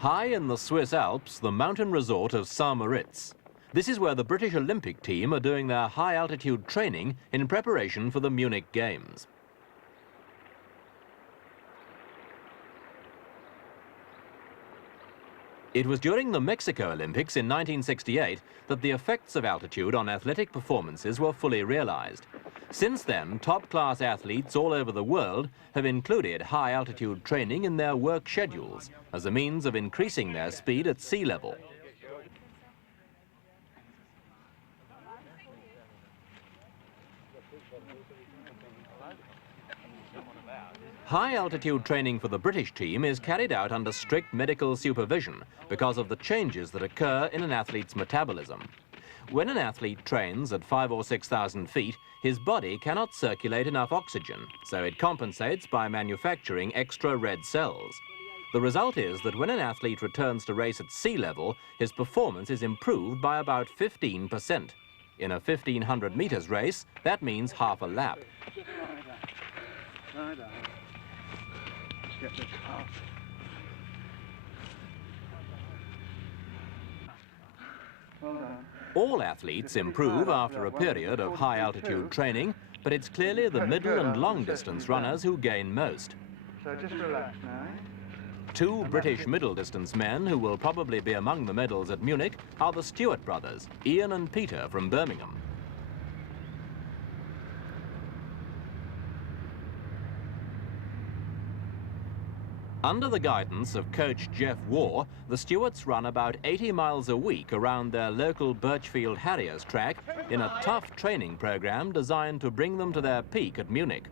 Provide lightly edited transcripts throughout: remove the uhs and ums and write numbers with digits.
High in the Swiss Alps, the mountain resort of St-Moritz. This is where the British Olympic team are doing their high-altitude training in preparation for the Munich Games. It was during the Mexico Olympics in 1968 that the effects of altitude on athletic performances were fully realized. Since then, top-class athletes all over the world have included high-altitude training in their work schedules as a means of increasing their speed at sea level. High-altitude training for the British team is carried out under strict medical supervision because of the changes that occur in an athlete's metabolism. When an athlete trains at 5,000 or 6,000 feet, his body cannot circulate enough oxygen, so it compensates by manufacturing extra red cells. The result is that when an athlete returns to race at sea level, his performance is improved by about 15%. In a 1,500 meters race, that means half a lap. All athletes improve after a period of high-altitude training, but it's clearly the middle and long-distance runners who gain most. So just relax now. Two British middle-distance men who will probably be among the medals at Munich are the Stewart brothers, Ian and Peter from Birmingham. Under the guidance of coach Jeff Waugh, the Stewarts run about 80 miles a week around their local Birchfield Harriers track in a tough training program designed to bring them to their peak at Munich.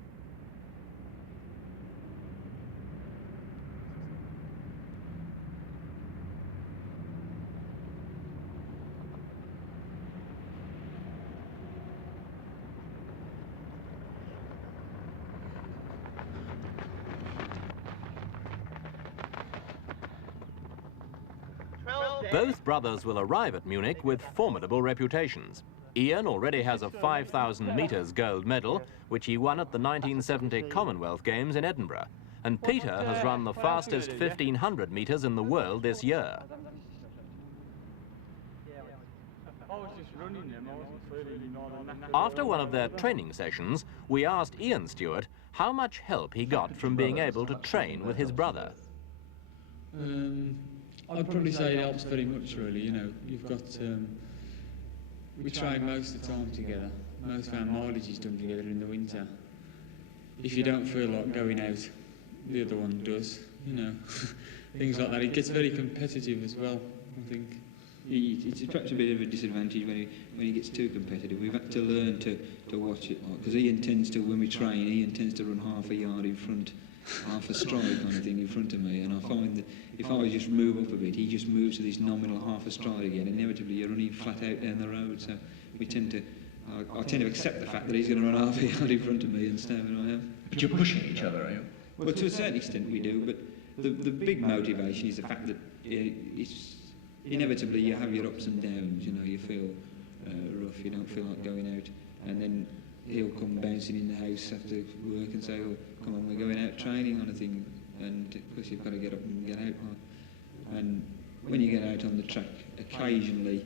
Both brothers will arrive at Munich with formidable reputations. Ian already has a 5,000 meters gold medal, which he won at the 1970 Commonwealth Games in Edinburgh. And Peter has run the fastest 1,500 meters in the world this year. After one of their training sessions, we asked Ian Stewart how much help he got from being able to train with his brother. I'd probably say it helps very much, really. You know, you've got, we train most of the time together. Most of our mileage is done together in the winter. If you don't feel like going out, the other one does, you know, things like that. It gets very competitive as well, I think. It's perhaps a bit of a disadvantage when he gets too competitive. We've had to learn to watch it, because Ian tends to, when we train, Ian tends to run half a yard in front, half a stride kind of thing in front of me, and I find that if I just move up a bit, he just moves to this nominal half a stride again. Inevitably, you're running flat out down the road, so we tend to, I tend to accept the fact that he's going to run half a yard in front of me and stay where I am. But you're pushing each other, are you? Well, to a certain extent we do, but the big motivation is the fact that it's inevitably you have your ups and downs. You know, you feel rough, you don't feel like going out, and then he'll come bouncing in the house after work and say, "Oh, come on, we're going out training on a thing," and of course you've got to get up and get out. And when you get out on the track, occasionally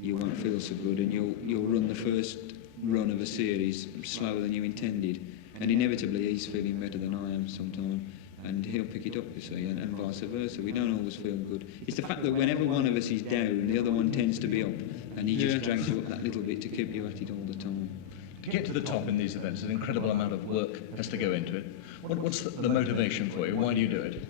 you won't feel so good, and you'll run the first run of a series slower than you intended, and inevitably he's feeling better than I am sometimes, and he'll pick it up, you see, and vice versa. We don't always feel good. It's the fact that whenever one of us is down, the other one tends to be up, and he just drags you up that little bit to keep you at it all the time. To get to the top in these events, an incredible amount of work has to go into it. What's the motivation for you? Why do you do it?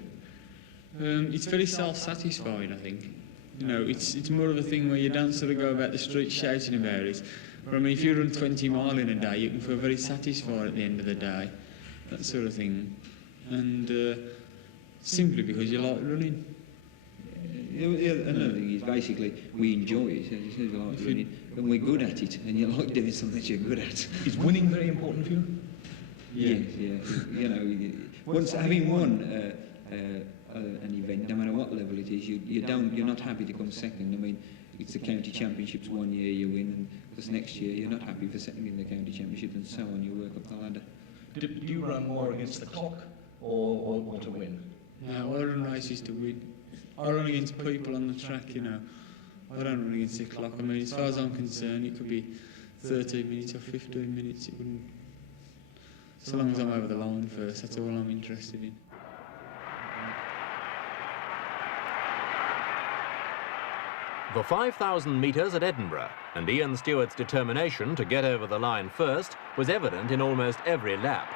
It's very self-satisfying, I think. You know, it's more of a thing where you don't sort of go about the street shouting about it. But I mean, if you run 20 miles in a day, you can feel very satisfied at the end of the day, that sort of thing. And simply because you like running. Another thing is basically we enjoy it. We like running, and we're good at it, and you like doing something that you're good at. Is winning very important for you? Yes, yeah. You know, once having won an event, no matter what level it is, you're not happy to come second. I mean, it's the county championships. One year you win, and because next year you're not happy for second in the county championship, and so on. You work up the ladder. Do you run more against the clock or to win? No, I run races to win. I run against people on the track, you know. I don't run against the clock. I mean, as far as I'm concerned, it could be 13 minutes or 15 minutes. It wouldn't. So long as I'm over the line first, that's all I'm interested in. The 5,000 metres at Edinburgh, and Ian Stewart's determination to get over the line first was evident in almost every lap.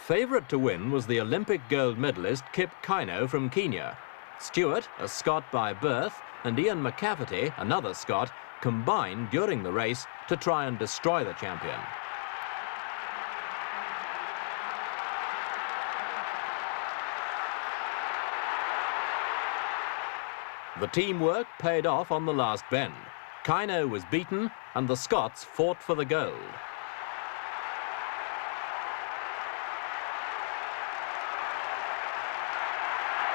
Favourite to win was the Olympic gold medalist Kip Keino from Kenya. Stuart, a Scot by birth, and Ian McCafferty, another Scot, combined during the race to try and destroy the champion. The teamwork paid off on the last bend. Keino was beaten and the Scots fought for the gold.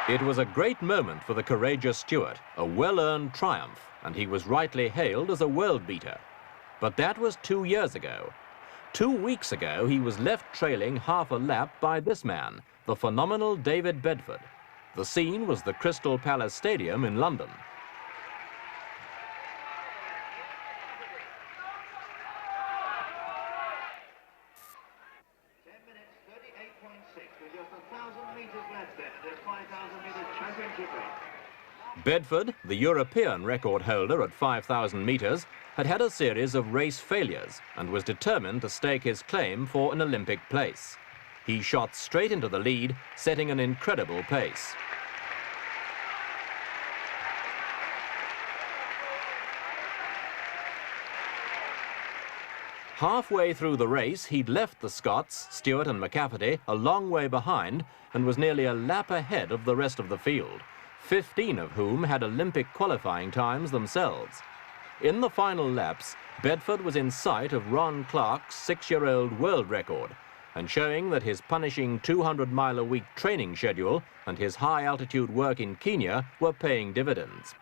It was a great moment for the courageous Stuart, a well-earned triumph, and he was rightly hailed as a world beater. But that was 2 years ago. 2 weeks ago, he was left trailing half a lap by this man, the phenomenal David Bedford. The scene was the Crystal Palace Stadium in London. Bedford, the European record holder at 5,000 metres, had had a series of race failures and was determined to stake his claim for an Olympic place. He shot straight into the lead, setting an incredible pace. Halfway through the race, he'd left the Scots, Stewart and McCafferty, a long way behind and was nearly a lap ahead of the rest of the field, 15 of whom had Olympic qualifying times themselves. In the final laps, Bedford was in sight of Ron Clark's 6-year-old world record, and showing that his punishing 200-mile-a-week training schedule and his high-altitude work in Kenya were paying dividends.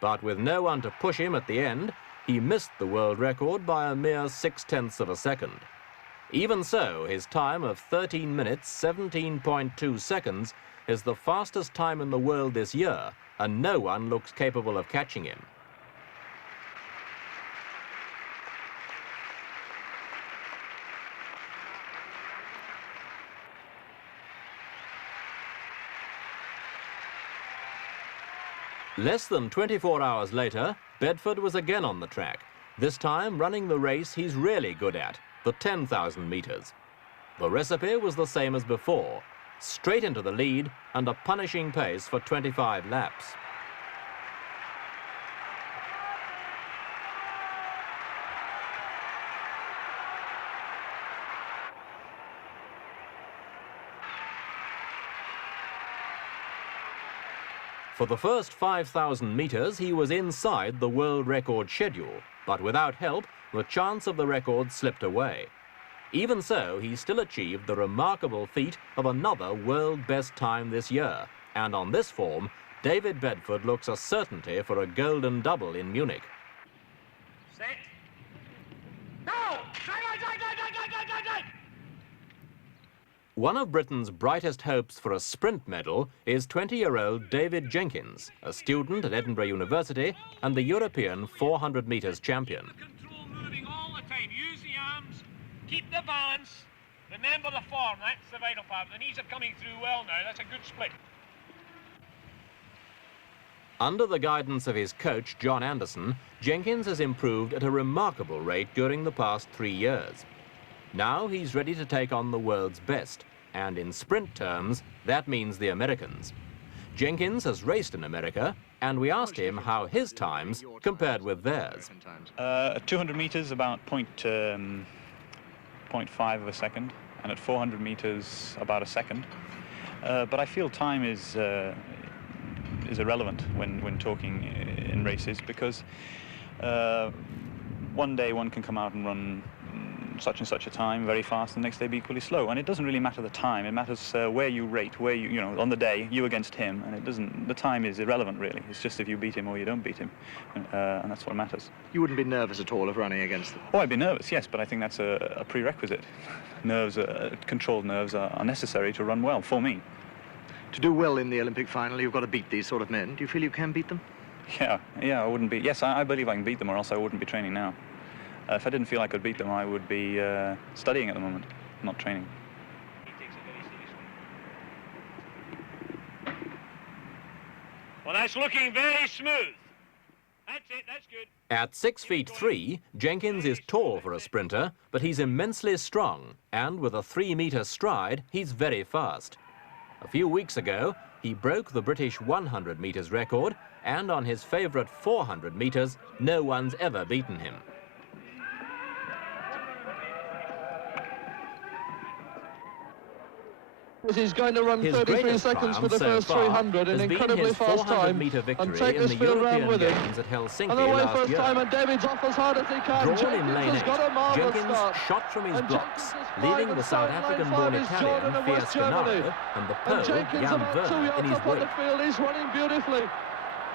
But with no one to push him at the end, he missed the world record by a mere 0.6 of a second. Even so, his time of 13 minutes, 17.2 seconds is the fastest time in the world this year, and no one looks capable of catching him. Less than 24 hours later, Bedford was again on the track, this time running the race he's really good at, the 10,000 metres. The recipe was the same as before, straight into the lead and a punishing pace for 25 laps. For the first 5,000 metres, he was inside the world record schedule, but without help, the chance of the record slipped away. Even so, he still achieved the remarkable feat of another world best time this year, and on this form, David Bedford looks a certainty for a golden double in Munich. Set. Go! Go! One of Britain's brightest hopes for a sprint medal is 20-year-old David Jenkins, a student at Edinburgh University and the European 400 metres champion. Control moving all the time. Use the arms. Keep the balance. Remember the form. That's the vital part. The knees are coming through well now. That's a good split. Under the guidance of his coach, John Anderson, Jenkins has improved at a remarkable rate during the past 3 years. Now he's ready to take on the world's best, and in sprint terms, that means the Americans. Jenkins has raced in America, and we asked him how his times compared with theirs. At 200 metres, about 0.5 of a second, and at 400 metres, about a second. But I feel time is irrelevant when talking in races, because one day one can come out and run such and such a time, very fast, and the next day be equally slow. And it doesn't really matter the time. It matters where you rate, where you know, on the day, you against him. And it doesn't. The time is irrelevant, really. It's just if you beat him or you don't beat him, and that's what matters. You wouldn't be nervous at all of running against them? Oh, I'd be nervous, yes, but I think that's a prerequisite. Nerves, controlled nerves, are necessary to run well for me. To do well in the Olympic final, you've got to beat these sort of men. Do you feel you can beat them? Yeah, I wouldn't be. Yes, I believe I can beat them, or else I wouldn't be training now. If I didn't feel I could beat them, I would be studying at the moment, not training. Well, that's looking very smooth. That's it, that's good. At 6'3", Jenkins is tall for a sprinter, but he's immensely strong, and with a 3-metre stride, he's very fast. A few weeks ago, he broke the British 100 metres record, and on his favourite 400 metres, no one's ever beaten him. He's going to run His 33 seconds for the first 300, an incredibly fast time, and take this field round with him. And away first time, and David's off as hard as he can. Drawn in lane 8, got a marvellous Jenkins start. shot from his And blocks, Jenkins is leaving five, the South and African-born lane 5 is Italian Jordan of West Germany. Fiascanaro and the And Pole Jenkins Jan about 2 Werner in yards his up on the wake. field. He's running beautifully.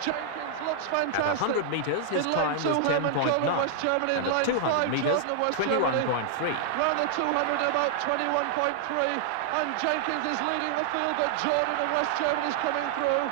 Jenkins looks fantastic. At 100 metres, his in time lane 2, was Herman Cole of 10.9, West Germany. In and at lane 200 5, metres, Jordan of West Germany. 21.3. Round the 200 about 21.3, and Jenkins is leading the field, but Jordan of West Germany is coming through.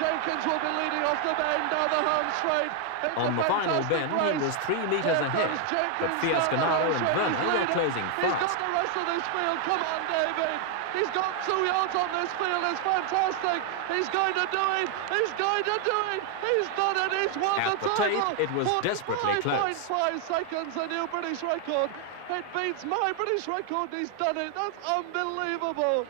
Jenkins will be leading off the bend down the home straight. It's On the final bend, he was 3 metres ahead, but Fiascanaro and Werner were closing He's got fast. the rest of this field. Come on, David. He's got 2 yards on this field. It's fantastic. He's going to do it. He's going to do it. He's done it. He's won At the the title. tape, it was desperately close. 45.5 seconds, a new British record. It beats my British record. He's done it. That's unbelievable.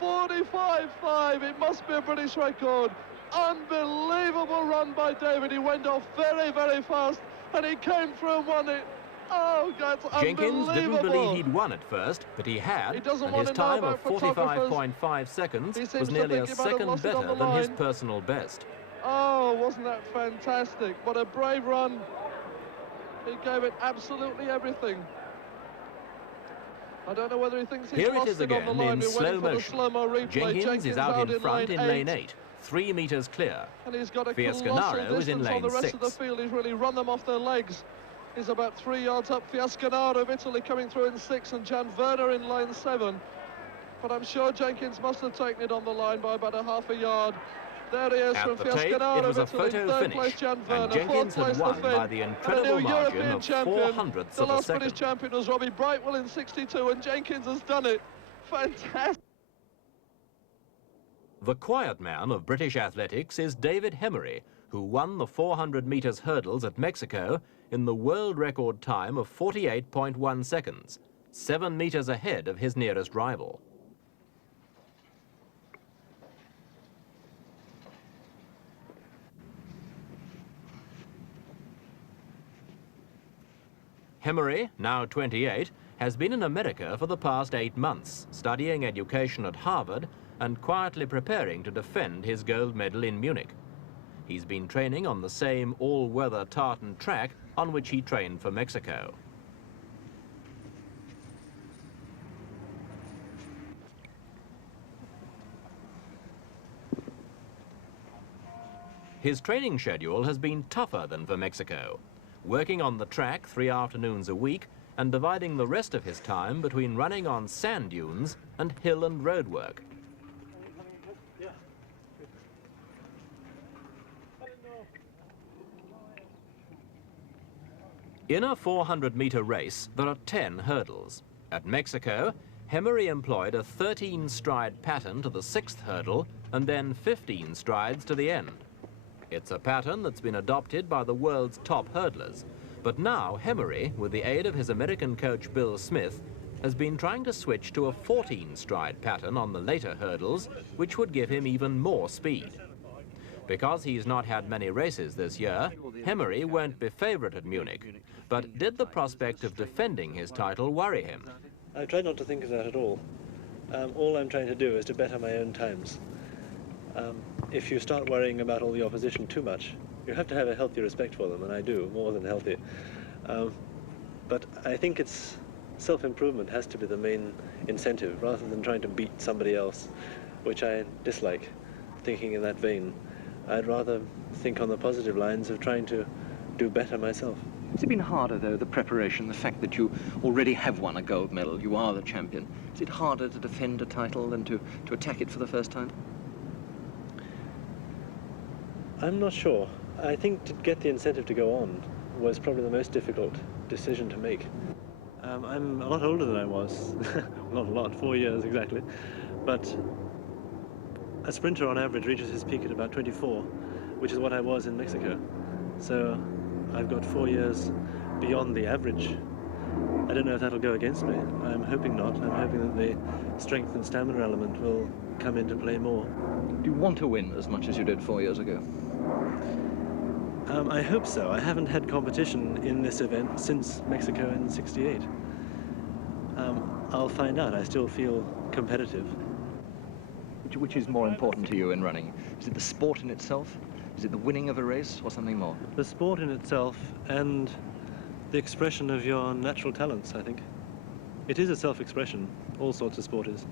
45.5. It must be a British record. Unbelievable run by David. He went off very, very fast, and he came through and won it. Oh, that's Jenkins unbelievable. didn't believe he'd won at first, but he had, He doesn't and want his to know time of about photographers. 45.5 seconds He seems was to nearly a think he might have second lost it on better the than his line. personal best. Oh, wasn't that fantastic? What a brave run. He gave it absolutely everything. I don't know whether he thinks he's Here it lost is it on the again line. in We're slow waiting for the motion. slow-mo replay. Jenkins is out in front in lane 8. 8, 3 metres clear. And he's got a Fiascanaro colossal is in distance on lane the rest 6. of the field. He's really run them off their legs. He's about 3 yards up. Fiascanaro of Italy coming through in 6, and Jan Werner in lane 7. But I'm sure Jenkins must have taken it on the line by about a half a yard. There he is from At the tape, Fiascanaro it was of a Italy. photo Third finish, place, Jan Werner. and Jenkins Fourth had place, won the Finn. by the And incredible a new margin European of champion. 400ths The of a last British second. champion was Robbie Brightwell in 62, and Jenkins has done it. Fantastic. The quiet man of British athletics is David Hemery, who won the 400 metres hurdles at Mexico in the world record time of 48.1 seconds, 7 metres ahead of his nearest rival. Hemery, now 28, has been in America for the past 8 months, studying education at Harvard and quietly preparing to defend his gold medal in Munich. He's been training on the same all-weather tartan track on which he trained for Mexico. His training schedule has been tougher than for Mexico, working on the track 3 afternoons a week and dividing the rest of his time between running on sand dunes and hill and road work. In a 400-metre race, there are 10 hurdles. At Mexico, Hemery employed a 13-stride pattern to the 6th hurdle and then 15 strides to the end. It's a pattern that's been adopted by the world's top hurdlers, but now Hemery, with the aid of his American coach Bill Smith, has been trying to switch to a 14-stride pattern on the later hurdles, which would give him even more speed. Because he's not had many races this year, Hemery won't be favourite at Munich. But did the prospect of defending his title worry him? I try not to think of that at all. All I'm trying to do is to better my own times. If you start worrying about all the opposition too much, you have to have a healthy respect for them, and I do, more than healthy. But I think it's self-improvement has to be the main incentive, rather than trying to beat somebody else, which I dislike, thinking in that vein. I'd rather think on the positive lines of trying to do better myself. Has it been harder, though, the preparation, the fact that you already have won a gold medal, you are the champion? Is it harder to defend a title than to attack it for the first time? I'm not sure. I think to get the incentive to go on was probably the most difficult decision to make. I'm a lot older than I was, not a lot, 4 years exactly, but a sprinter on average reaches his peak at about 24, which is what I was in Mexico. So I've got 4 years beyond the average. I don't know if that'll go against me. I'm hoping not. I'm hoping that the strength and stamina element will come into play more. Do you want to win as much as you did 4 years ago? I hope so. I haven't had competition in this event since Mexico in '68. I'll find out. I still feel competitive. Which is more important to you in running? Is it the sport in itself? Is it the winning of a race or something more? The sport in itself and the expression of your natural talents, I think. It is a self-expression. All sorts of sport is.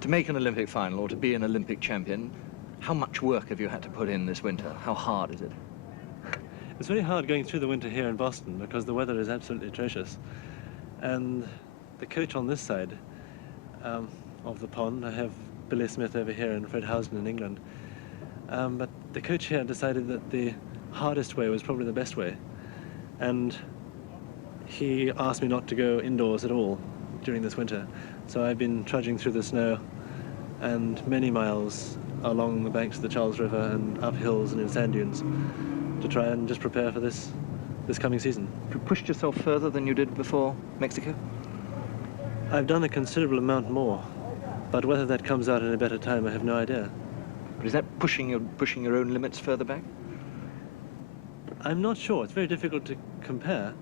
To make an Olympic final or to be an Olympic champion, how much work have you had to put in this winter? How hard is it? It's very hard going through the winter here in Boston because the weather is absolutely atrocious. And the coach on this side of the pond, I have Billy Smith over here and Fred Housen in England. But the coach here decided that the hardest way was probably the best way. And he asked me not to go indoors at all during this winter. So I've been trudging through the snow and many miles along the banks of the Charles River and up hills and in sand dunes to try and just prepare for this coming season. Have you pushed yourself further than you did before Mexico? I've done a considerable amount more, but whether that comes out in a better time, I have no idea. But is that pushing your own limits further back? I'm not sure. It's very difficult to compare.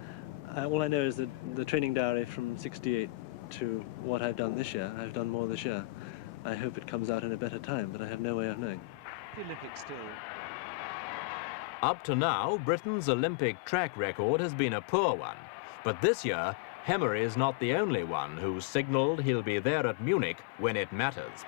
All I know is that the training diary from '68 to what I've done this year, I've done more this year. I hope it comes out in a better time, but I have no way of knowing. The Olympics still. Up to now, Britain's Olympic track record has been a poor one. But this year, Hemery is not the only one who signalled he'll be there at Munich when it matters.